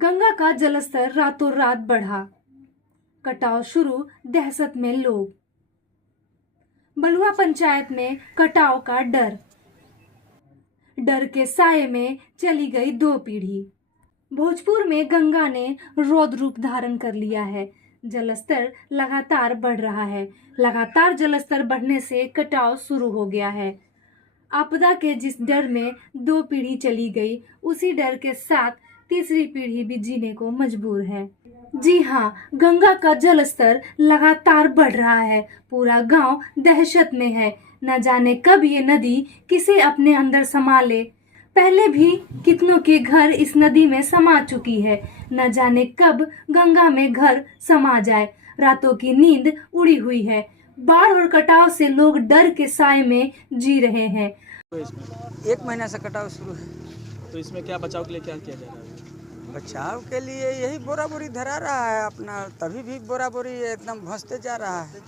गंगा का जलस्तर रातों रात बढ़ा, कटाव शुरू, दहशत में लोग। बलुआ पंचायत में कटाव का डर, डर के साए में चली गई 2 पीढ़ी। भोजपुर में गंगा ने रौद्र रूप धारण कर लिया है। जलस्तर लगातार बढ़ रहा है। लगातार जलस्तर बढ़ने से कटाव शुरू हो गया है। आपदा के जिस डर में 2 पीढ़ी चली गई, उसी डर के साथ तीसरी पीढ़ी भी जीने को मजबूर है। जी हाँ, गंगा का जलस्तर लगातार बढ़ रहा है। पूरा गांव दहशत में है। न जाने कब ये नदी किसे अपने अंदर समा ले। पहले भी कितनों के घर इस नदी में समा चुकी है। न जाने कब गंगा में घर समा जाए। रातों की नींद उड़ी हुई है। बाढ़ और कटाव से लोग डर के साए में जी रहे हैं। तो इसमें 1 महीना से कटाव शुरू है। तो इसमें क्या बचाव के लिए क्या किया जा रहा है? बचाव के लिए यही बोरा बोरी धरा रहा है अपना, तभी भी बोरा बोरी एकदम भंसते जा रहा है।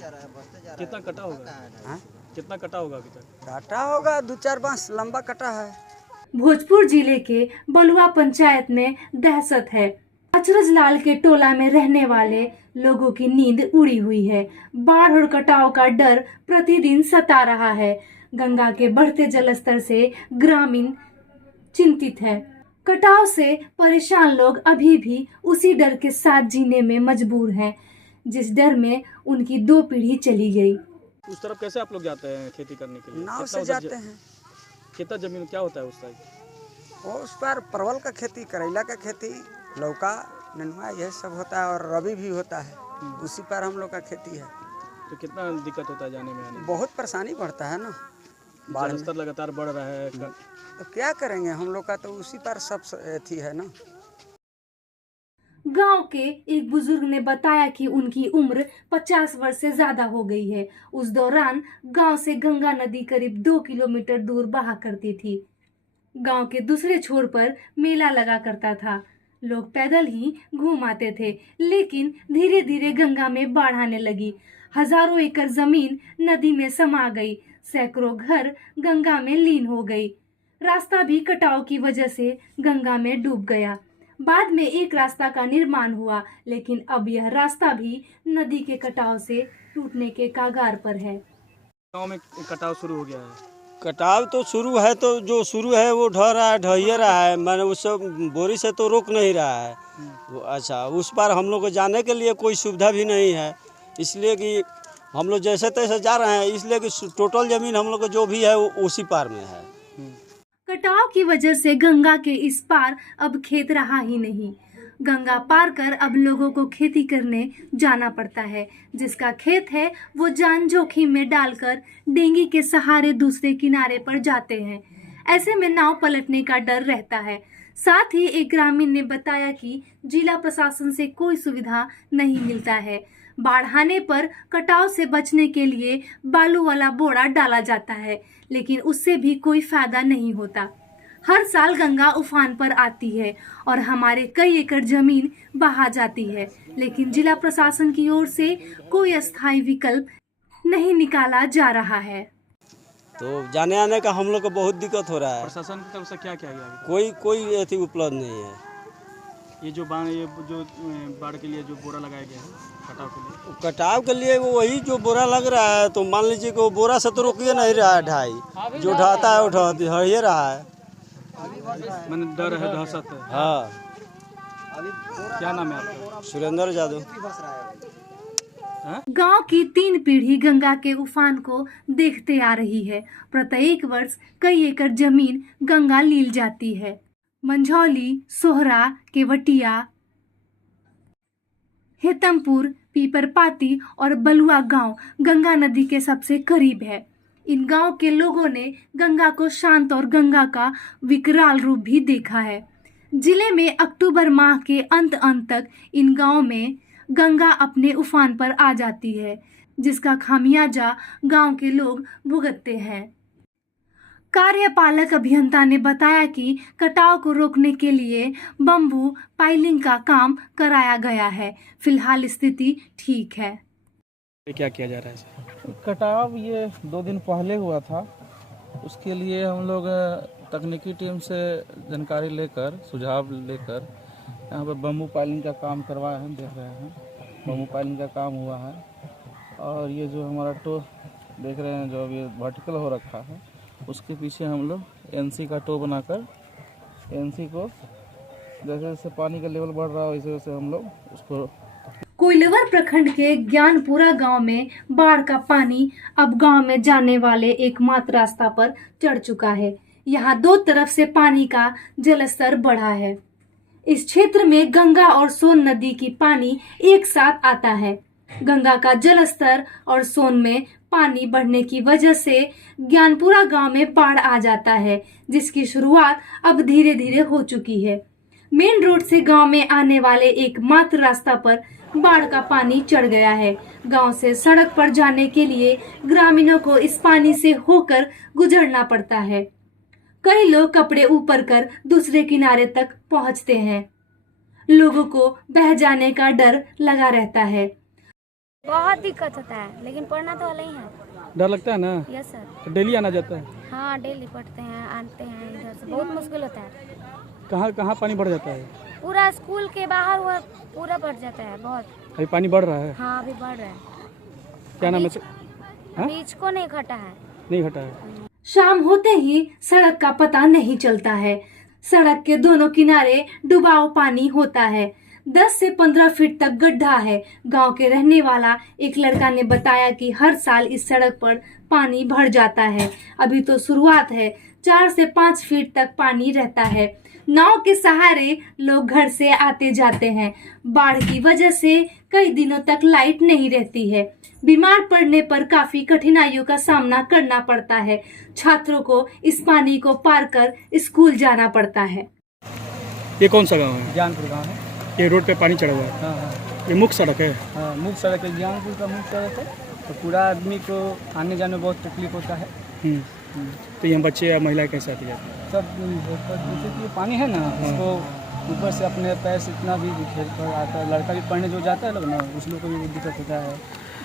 कितना कटा होगा? हाँ? कितना कटा होगा अभी तक? काटा होगा 2-4 बांस लंबा कटा है। भोजपुर जिले के बलुआ पंचायत में दहशत है। अचरज लाल के टोला में रहने वाले लोगों की नींद उड़ी हुई है। बाढ़ और कटाव का डर प्रतिदिन सता रहा है। गंगा के बढ़ते जलस्तर से ग्रामीण चिंतित है। कटाव से परेशान लोग अभी भी उसी डर के साथ जीने में मजबूर हैं, जिस डर में उनकी 2 पीढ़ी चली गई। उस तरफ कैसे आप लोग जाते हैं खेती करने के लिए? नाव से जाते हैं। कितना जमीन क्या होता है उस साइड? और उस पर परवल का खेती, करेला का खेती, लौका, नेनुआ यह सब होता है और रबी भी होता है। उसी पर हम लोग का खेती है। तो कितना दिक्कत होता है जाने में आने में? बहुत परेशानी बढ़ता है ना। बाढ़ में जलस्तर लगातार बढ़ रहा है। तो क्या करेंगे हम लोग का, तो उसी पर सब अथी है ना। गांव के एक बुजुर्ग ने बताया कि उनकी उम्र 50 वर्ष से ज्यादा हो गई है। उस दौरान गांव से गंगा नदी करीब 2 किलोमीटर दूर बहा करती थी। गांव के दूसरे छोर पर मेला लगा करता था। लोग पैदल ही घूम आते थे, लेकिन धीरे धीरे गंगा में बाढ़ आने लगी। हजारों एकड़ जमीन नदी में समा गई। सैकड़ों घर गंगा में लीन हो गई। रास्ता भी कटाव की वजह से गंगा में डूब गया। बाद में एक रास्ता का निर्माण हुआ, लेकिन अब यह रास्ता भी नदी के कटाव से टूटने के कगार पर है। गाँव में कटाव शुरू हो गया है। कटाव तो शुरू है, तो जो शुरू है वो ढह रहा है, ढहिए रहा है। मैंने उस बोरी से तो रोक नहीं रहा है। अच्छा, उस पार हम लोग को जाने के लिए कोई सुविधा भी नहीं है, इसलिए कि हम लोग जैसे तैसे जा रहे हैं। इसलिए कि टोटल जमीन हम लोग को जो भी है वो उसी पार में है। कटाव की वजह से गंगा के इस पार अब खेत रहा ही नहीं। गंगा पार कर अब लोगों को खेती करने जाना पड़ता है। जिसका खेत है वो जान जोखिम में डालकर डेंगी के सहारे दूसरे किनारे पर जाते हैं। ऐसे में नाव पलटने का डर रहता है। साथ ही एक ग्रामीण ने बताया कि जिला प्रशासन से कोई सुविधा नहीं मिलता है। बाढ़ आने पर कटाव से बचने के लिए बालू वाला बोरा डाला जाता है, लेकिन उससे भी कोई फायदा नहीं होता। हर साल गंगा उफान पर आती है और हमारे कई एकड़ जमीन बहा जाती है, लेकिन जिला प्रशासन की ओर से कोई अस्थायी विकल्प नहीं निकाला जा रहा है। तो जाने आने का हम लोग को बहुत दिक्कत हो रहा है। प्रशासन की तरफ से क्या किया गया अभी? कोई अथी उपलब्ध नहीं है। ये जो बाढ़ के लिए जो बोरा लगाया गया है कटाव के लिए वो वही जो बोरा लग रहा है, तो मान लीजिए कि वो बोरा से तो रोकिए नहीं रहा है। ढाई जो ढाता है वो ढहिए रहा है। मैंने डर है, दहशत है। हाँ। क्या नाम है आपका? सुरेंद्र यादव। गांव की 3 पीढ़ी गंगा के उफान को देखते आ रही है। प्रत्येक वर्ष कई एकड़ जमीन गंगा लील जाती है। मंझौली, सोहरा, केवटिया, हेतमपुर, पीपरपाती और बलुआ गांव गंगा नदी के सबसे करीब है। इन गांव के लोगों ने गंगा को शांत और गंगा का विकराल रूप भी देखा है। जिले में अक्टूबर माह के अंत तक इन गांव में गंगा अपने उफान पर आ जाती है, जिसका खामियाजा गांव के लोग भुगतते हैं। कार्यपालक अभियंता ने बताया कि कटाव को रोकने के लिए बम्बू पाइलिंग का काम कराया गया है। फिलहाल स्थिति ठीक है। क्या किया जा रहा है? कटाव ये 2 दिन पहले हुआ था। उसके लिए हम लोग तकनीकी टीम से जानकारी लेकर, सुझाव लेकर यहाँ पर बम्बू पाइलिंग का काम करवाए हैं, देख रहे हैं बम्बू पाइलिंग का काम हुआ है। और ये जो हमारा टो देख रहे हैं जो अभी वर्टिकल हो रखा है, उसके पीछे हम लोग एनसी का टो बनाकर एनसी को जैसे जैसे पानी का लेवल बढ़ रहा है वैसे वैसे हम लोग उसको। कोइलवर प्रखंड के ज्ञानपुरा गांव में बाढ़ का पानी अब गांव में जाने वाले एकमात्र रास्ता पर चढ़ चुका है। यहाँ दो तरफ से पानी का जलस्तर बढ़ा है। इस क्षेत्र में गंगा और सोन नदी की पानी एक साथ आता है। गंगा का जलस्तर और सोन में पानी बढ़ने की वजह से ज्ञानपुरा गांव में बाढ़ आ जाता है, जिसकी शुरुआत अब धीरे धीरे हो चुकी है। मेन रोड से गांव में आने वाले एकमात्र रास्ता पर बाढ़ का पानी चढ़ गया है। गांव से सड़क पर जाने के लिए ग्रामीणों को इस पानी से होकर गुजरना पड़ता है। कई लोग कपड़े ऊपर कर दूसरे किनारे तक पहुंचते हैं। लोगों को बह जाने का डर लगा रहता है। बहुत दिक्कत होता है, लेकिन पढ़ना तो वाला ही है। डर लगता है ना? Yes sir. तो डेली आना जाता है? हाँ, डेली पढ़ते हैं, आते हैं इधर से, बहुत मुश्किल होता है। कहाँ कहाँ पानी बढ़ जाता है? पूरा स्कूल के बाहर हुआ पूरा बढ़ जाता है बहुत। अभी पानी बढ़ रहा है? हाँ, अभी बढ़ रहा है। क्या नाम है? हाँ? बीच को नहीं घटा है। नहीं घटा है। शाम होते ही सड़क का पता नहीं चलता है। सड़क के दोनों किनारे डुबाव पानी होता है। 10 से 15 फीट तक गड्ढा है। गांव के रहने वाला एक लड़का ने बताया कि हर साल इस सड़क पर पानी भर जाता है। अभी तो शुरुआत है। 4 से 5 फीट तक पानी रहता है। नाव के सहारे लोग घर से आते जाते हैं। बाढ़ की वजह से कई दिनों तक लाइट नहीं रहती है। बीमार पड़ने पर काफी कठिनाइयों का सामना करना पड़ता है। छात्रों को इस पानी को पार कर स्कूल जाना पड़ता है। ये कौन सा गाँव है? ज्ञानपुर गाँव है। ये रोड पे पानी चढ़ा हुआ है? हाँ हाँ ये मुख्य सड़क है? हाँ, मुख्य सड़क है, ज्ञानपुर का मुख्य सड़क है। तो पूरा आदमी को आने जाने में बहुत तकलीफ होता है। तो यहाँ बच्चे या महिलाएं कैसे आती जाती हैं? सब जैसे कि ये पानी है ना, उसको ऊपर से अपने पैर से इतना भी खेल कर आता है। लड़का भी पढ़ने जो जाता है लोग ना, उस लोग को भी दिक्कत होता है।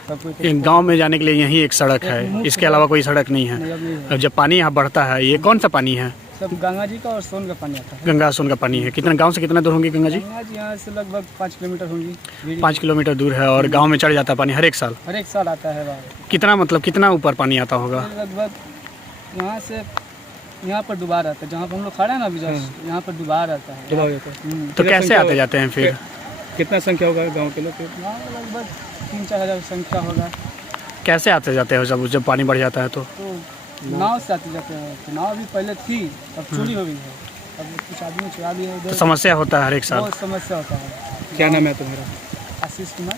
सब कोई गांव में जाने के लिए यही एक सड़क है, इसके अलावा कोई सड़क नहीं है। अब जब पानी यहाँ बढ़ता है, ये कौन सा पानी है? सब गंगा जी का और सोन का पानी आता है। गंगा सोन का पानी है। कितना गांव से कितना दूर होंगी गंगा जी? गंगा जी यहाँ से लगभग 5 किलोमीटर होंगी। 5 किलोमीटर दूर है और गांव में चढ़ जाता है पानी हर एक साल? हर एक साल आता है बाढ़। कितना मतलब कितना ऊपर पानी आता होगा? लगभग यहाँ से यहाँ पर डुबा रहता है, जहाँ पर हम लोग खड़े हैं ना अभी जस्ट, यहाँ पर डुबा रहता है। डुबा जाता है। तो कैसे आते जाते हैं फिर? कितना संख्या होगा गाँव के लोग? यहाँ पर लगभग 3-4 हज़ार संख्या होगा। कैसे आते जाते हो जब पानी बढ़ जाता है? तो नाव से आते जाते हैं। तो नाव भी पहले थी, अब चोरी हो गई है। अब कुछ आदमी चुरा भी है तो इधर। समस्या होता है हर एक साल? बहुत समस्या होता है। क्या नाम है तुम्हारा? आशीष कुमार।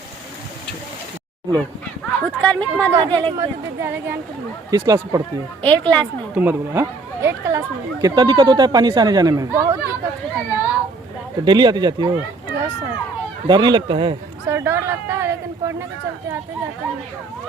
लोग उत्क्रमित मध्य विद्यालय ज्ञानपुर में किस क्लास में पढ़ती है? 8 क्लास में। तुम मत बोलो। हाँ, 8 क्लास में। कितना दिक्कत होता है पानी से आने जाने में? बहुत दिक्कत होता है। तो डेली आती जाती हो? Yes sir. डर नहीं लगता है? सर डर लगता है, लेकिन पढ़ने के चलते आते जाते हैं।